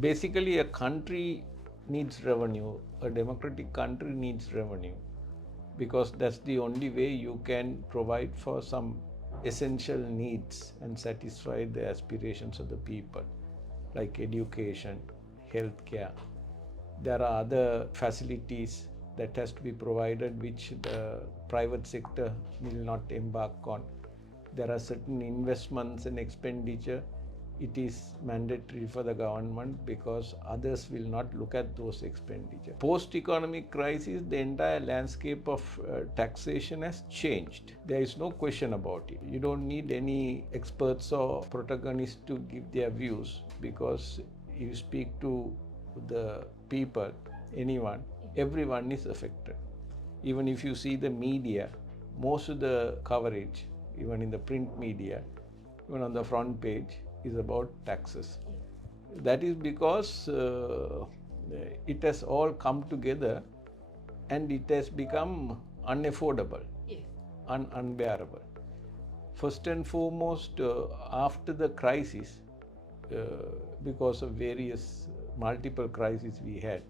Basically, a country needs revenue, a democratic country needs revenue, because that's the only way you can provide for some essential needs and satisfy the aspirations of the people, like education, healthcare. There are other facilities that has to be provided which the private sector will not embark on. There are certain investments and expenditure it is mandatory for the government because others will not look at those expenditure. Post-economic crisis, the entire landscape of taxation has changed. There is no question about it. You don't need any experts or protagonists to give their views, because you speak to the people, anyone, everyone is affected. Even if you see the media, most of the coverage, even in the print media, even on the front page, is about taxes. That is because it has all come together and it has become unaffordable, unbearable. First and foremost, after the crisis, because of various multiple crises we had,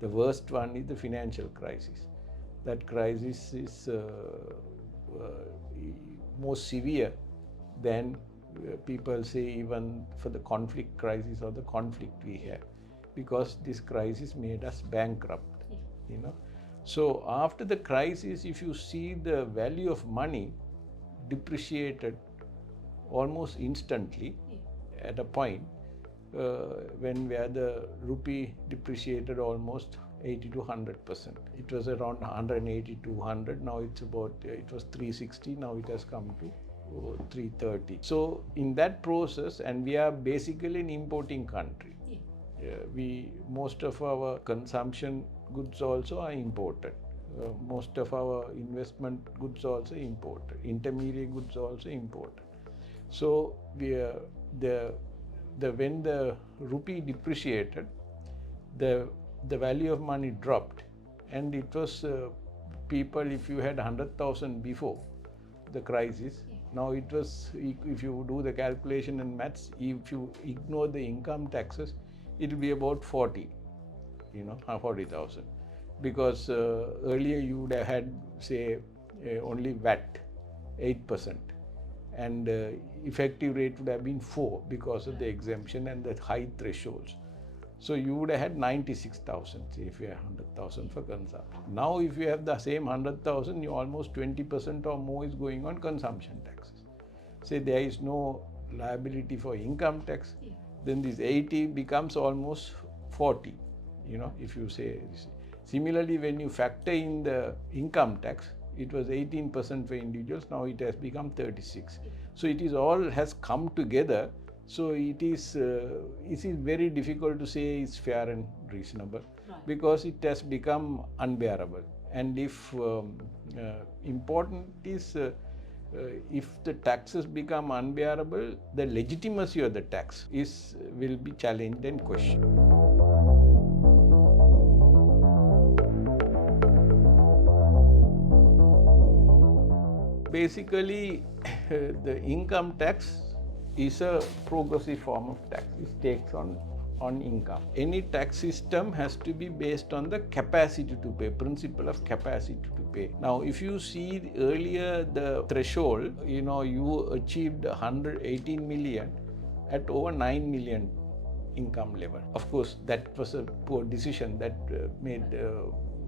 the worst one is the financial crisis. That crisis is more severe than people say even for the conflict crisis or the conflict we have, because this crisis made us bankrupt. So after the crisis, if you see the value of money depreciated almost instantly at a point where the rupee depreciated almost 80 to 100%. It was around 180 to 100. Now it was 360. Now it has come to 330. So in that process, and we are basically an importing country. Most of our consumption goods also are imported. Most of our investment goods also imported. Intermediate goods also imported. So when the rupee depreciated, the value of money dropped, and it was people, if you had 100,000 before the crisis, now it was, if you do the calculation and maths, if you ignore the income taxes, it will be about 40,000. Because earlier you would have had, say, only VAT, 8%. And effective rate would have been 4 because of the exemption and the high thresholds. So you would have had 96,000, say, if you have 100,000 for consumption. Now if you have the same 100,000, you almost 20% or more is going on consumption taxes. Say there is no liability for income tax, then this 80 becomes almost 40, if you say. Similarly, when you factor in the income tax, it was 18% for individuals, now it has become 36. So it is all has come together. So it is very difficult to say it's fair and reasonable, because it has become unbearable. And if important is if the taxes become unbearable, the legitimacy of the tax will be challenged and questioned. Basically, the income tax is a progressive form of tax. It takes on income. Any tax system has to be based on the capacity to pay, principle of capacity to pay. Now, if you see earlier the threshold, you achieved 118 million at over 9 million income level. Of course, that was a poor decision that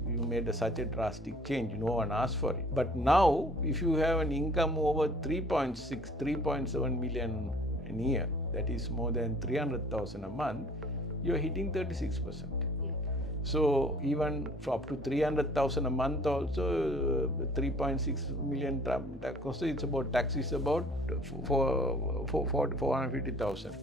you made such a drastic change. No one asked for it. But now, if you have an income over 3.7 million a year, that is more than 300,000 a month, you're hitting 36%. So even for up to 300,000 a month also, 3.6 million tax, it's about tax is about 450,000.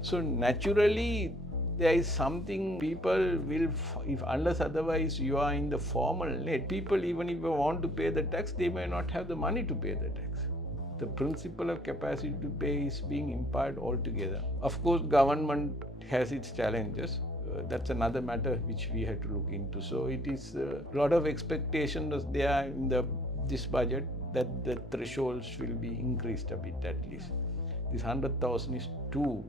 So naturally, there is something people will, if unless otherwise you are in the formal net, people, even if you want to pay the tax, they may not have the money to pay the tax. The principle of capacity to pay is being impaired altogether. Of course, government has its challenges. That's another matter which we have to look into. So it is a lot of expectations there in this budget that the thresholds will be increased a bit at least. This 100,000 is too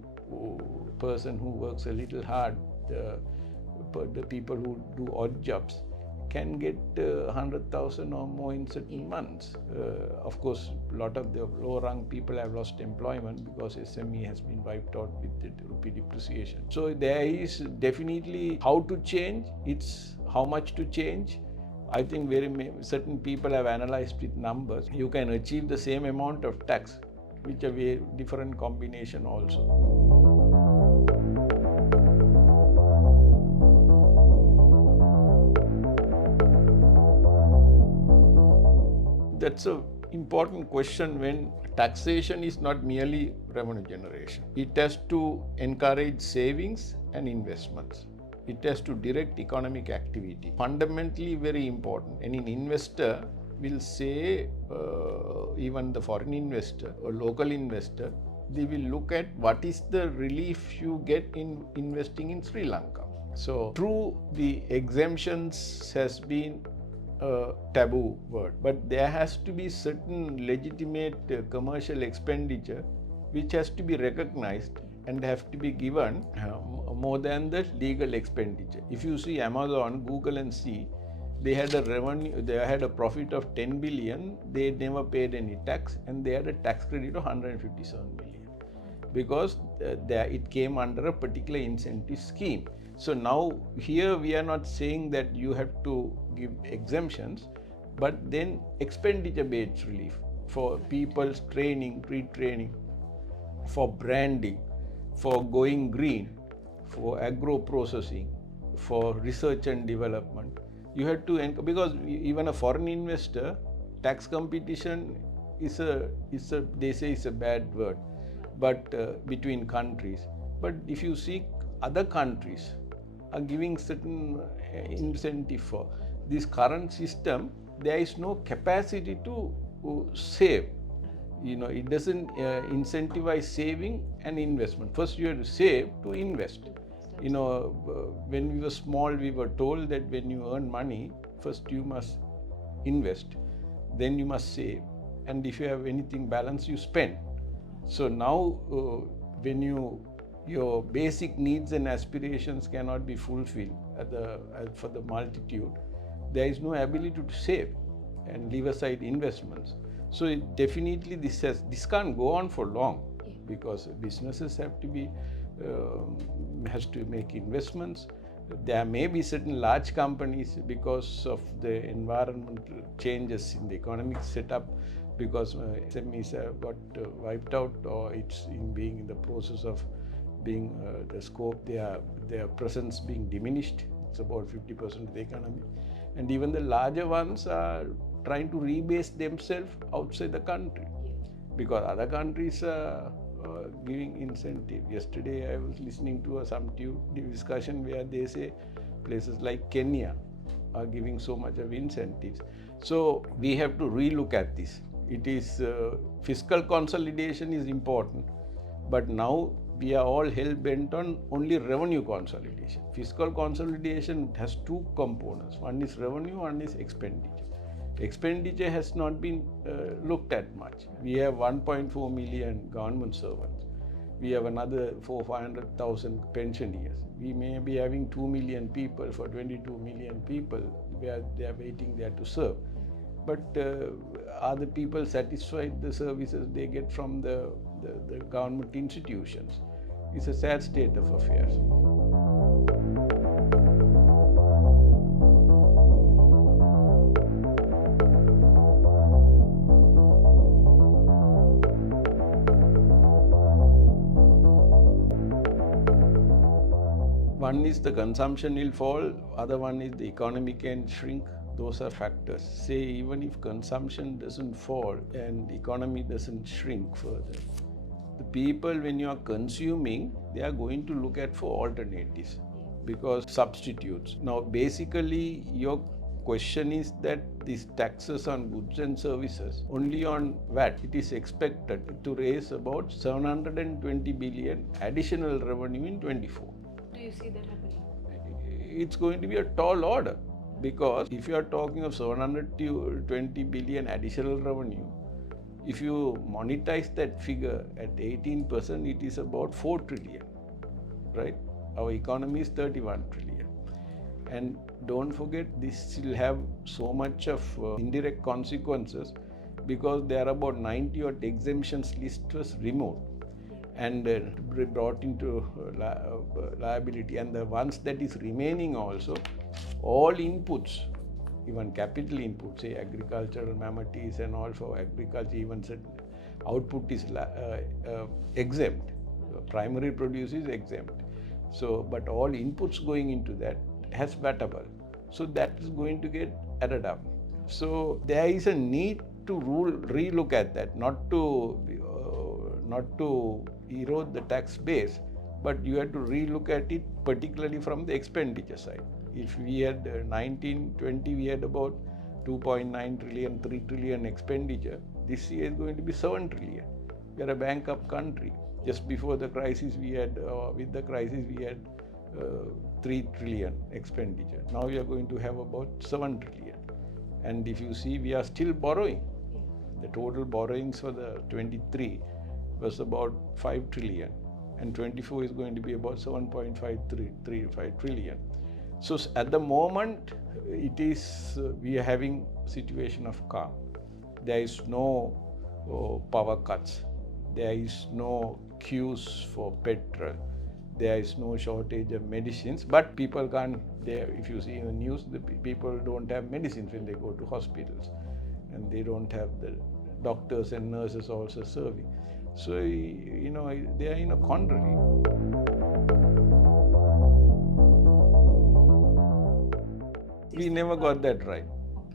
person who works a little hard, the people who do odd jobs, can get 100,000 or more in certain months. Of course, a lot of the low-rung people have lost employment because SME has been wiped out with the rupee depreciation. So there is definitely how to change. It's how much to change. I think certain people have analyzed with numbers. You can achieve the same amount of tax, which a very different combination also. That's an important question when taxation is not merely revenue generation. It has to encourage savings and investments. It has to direct economic activity. Fundamentally very important. And an investor will say, even the foreign investor or local investor, they will look at what is the relief you get in investing in Sri Lanka. So true, the exemptions has been a taboo word, but there has to be certain legitimate commercial expenditure which has to be recognized and have to be given more than the legal expenditure. If you see Amazon, Google and see, they had a revenue, they had a profit of 10 billion, they never paid any tax, and they had a tax credit of 157 billion because it came under a particular incentive scheme. So now here we are not saying that you have to give exemptions, but then expenditure-based relief for people's training, pre-training, for branding, for going green, for agro-processing, for research and development. You have to, because even a foreign investor, tax competition is they say it's a bad word, but between countries. But if you see other countries are giving certain incentive for this current system, there is no capacity to save. It doesn't incentivize saving and investment. First you have to save to invest. When we were small, we were told that when you earn money, first you must invest, then you must save, and if you have anything balance, you spend. So now when your basic needs and aspirations cannot be fulfilled for the multitude, there is no ability to save and leave aside investments. So definitely this can't go on for long, because businesses have to be has to make investments. There may be certain large companies, because of the environmental changes in the economic setup, because SMEs have got wiped out, or it's being in the process of being the scope, their presence being diminished. It's about 50% of the economy. And even the larger ones are trying to rebase themselves outside the country, because other countries are giving incentive. Yesterday I was listening to some discussion where they say places like Kenya are giving so much of incentives. So we have to relook at this. It is fiscal consolidation is important, but now we are all hell-bent on only revenue consolidation. Fiscal consolidation has two components. One is revenue, one is expenditure. Expenditure has not been looked at much. We have 1.4 million government servants. We have another 400,000 pensioners. We may be having 2 million people for 22 million people where they are waiting there to serve. But are the people satisfied with the services they get from the government institutions? It's a sad state of affairs. One is the consumption will fall, other one is the economy can shrink. Those are factors. Say even if consumption doesn't fall and the economy doesn't shrink further, the people, when you are consuming, they are going to look at for alternatives, because substitutes. Now basically your question is that these taxes on goods and services, only on VAT, it is expected to raise about 720 billion additional revenue in 24. Do you see that happening? It's going to be a tall order, because if you are talking of 720 billion additional revenue, If you monetize that figure at 18%, it is about 4 trillion, right? Our economy is 31 trillion. And don't forget, this will have so much of indirect consequences, because there are about 90 odd exemptions list was removed and brought into liability. And the ones that is remaining also, all inputs, even capital inputs, say agricultural mammoties and all for agriculture, even said output is exempt. Primary produce is exempt. So, but all inputs going into that has vatable. So that is going to get added up. So there is a need to relook at that, not to erode the tax base, but you have to relook at it particularly from the expenditure side. If we had 1920, we had about 2.9 trillion, 3 trillion expenditure. This year is going to be 7 trillion. We are a bankrupt country. Just before the crisis, we had, with the crisis, we had 3 trillion expenditure. Now we are going to have about 7 trillion. And if you see, we are still borrowing. The total borrowings for the 23 was about 5 trillion. And 24 is going to be about 7.535 trillion. So at the moment, it is we are having a situation of calm. There is no power cuts. There is no queues for petrol. There is no shortage of medicines. But people can't. If you see in the news, the people don't have medicines when they go to hospitals, and they don't have the doctors and nurses also serving. So they are in a quandary. We never got that right.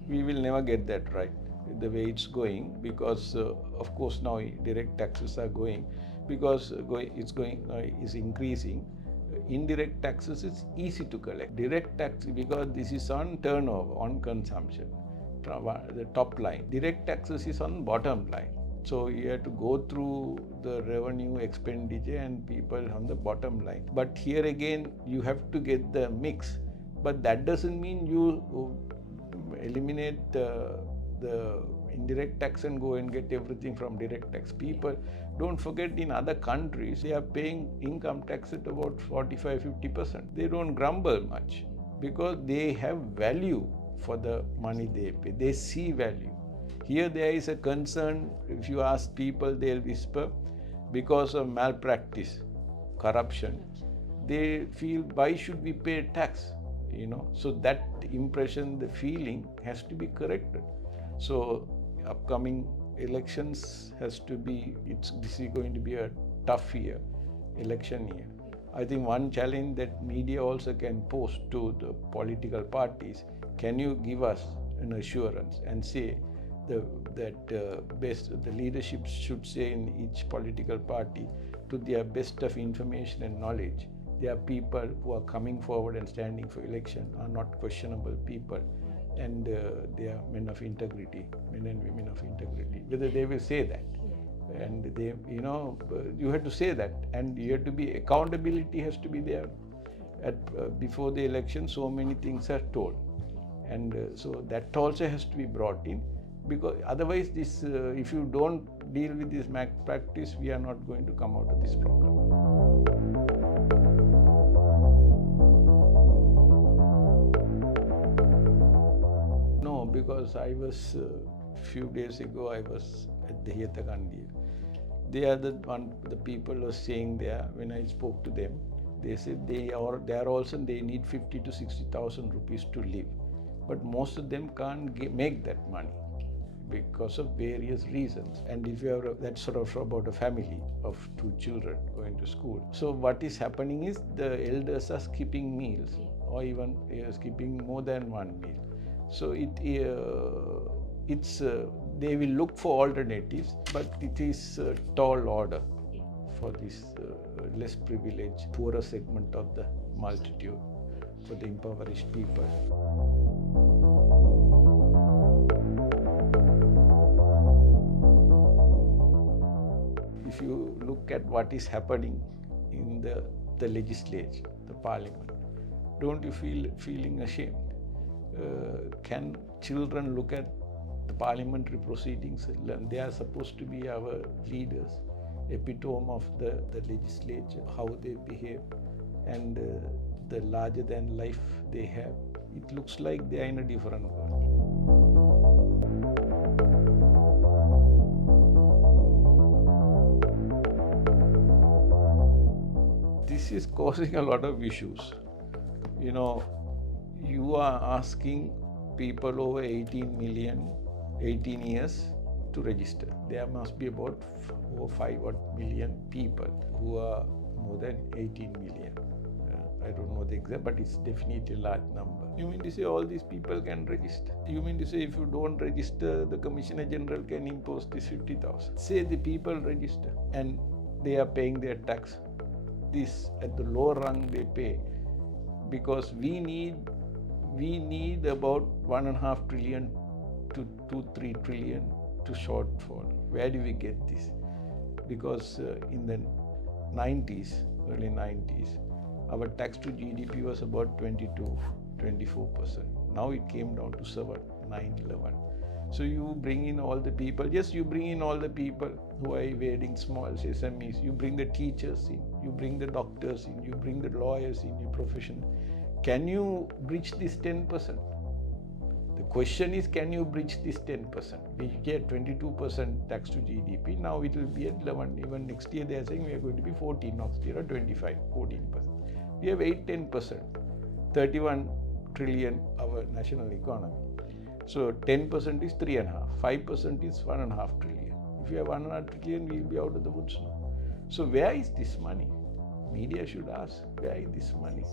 We will never get that right the way it's going, because of course now direct taxes are going, because is increasing. Indirect taxes is easy to collect. Direct tax, because this is on turnover, on consumption, the top line. Direct taxes is on bottom line. So you have to go through the revenue, expenditure, and people on the bottom line. But here again, you have to get the mix. But that doesn't mean you eliminate the indirect tax and go and get everything from direct tax. People, don't forget, in other countries, they are paying income tax at about 45-50%. They don't grumble much because they have value for the money they pay. They see value. Here there is a concern. If you ask people, they'll whisper, because of malpractice, corruption, they feel, why should we pay tax? So that impression, the feeling has to be corrected. So upcoming elections has to be, this is going to be a tough year, election year. I think one challenge that media also can pose to the political parties, can you give us an assurance and say that the leadership should say in each political party, to their best of information and knowledge, there are people who are coming forward and standing for election are not questionable people, and they are men of integrity, men and women of integrity. Whether they will say that, and they, you have to say that, and you have to be, accountability has to be there. Before the election, so many things are told, and so that also has to be brought in, because otherwise, this if you don't deal with this malpractice, we are not going to come out of this problem. Because I was, few days ago, I was at the Hiyathakandi. They are the people were saying there, when I spoke to them, they said they need 50 to 60,000 rupees to live. But most of them can't make that money because of various reasons. And if you have that sort of about a family of 2 children going to school. So what is happening is the elders are skipping meals, or even skipping more than one meal. So they will look for alternatives, but it is a tall order for this less privileged, poorer segment of the multitude, for the impoverished people. If you look at what is happening in the legislature, the parliament, don't you feeling ashamed? Can children look at the parliamentary proceedings, they are supposed to be our leaders, epitome of the legislature, how they behave, and the larger than life they have. It looks like they are in a different world. This is causing a lot of issues. You know, you are asking people over 18 years to register. There must be about over 5 million people who are more than 18 million. I don't know the exact, but it's definitely a large number. You mean to say all these people can register? You mean to say if you don't register, the Commissioner General can impose this 50,000? Say the people register and they are paying their tax. This at the lower rung they pay, because we need about 1.5 trillion to 2-3 trillion to shortfall. Where do we get this? Because in the early 90s, our tax to GDP was about 22-24%. Now it came down to 7-9-11. So you bring in all the people, you bring in all the people who are evading small SMEs, you bring the teachers in, you bring the doctors in, you bring the lawyers in, your profession. Can you bridge this 10%? The question is, can you bridge this 10%? We get 22% tax to GDP, now it will be at 11. Even next year they are saying we are going to be 14, next year 25, 14%. We have 8-10%, 31 trillion our national economy. So 10% is 3.5, 5% is 1.5 trillion. If you have 1.5 trillion, we will be out of the woods now. So where is this money? Media should ask, where is this money?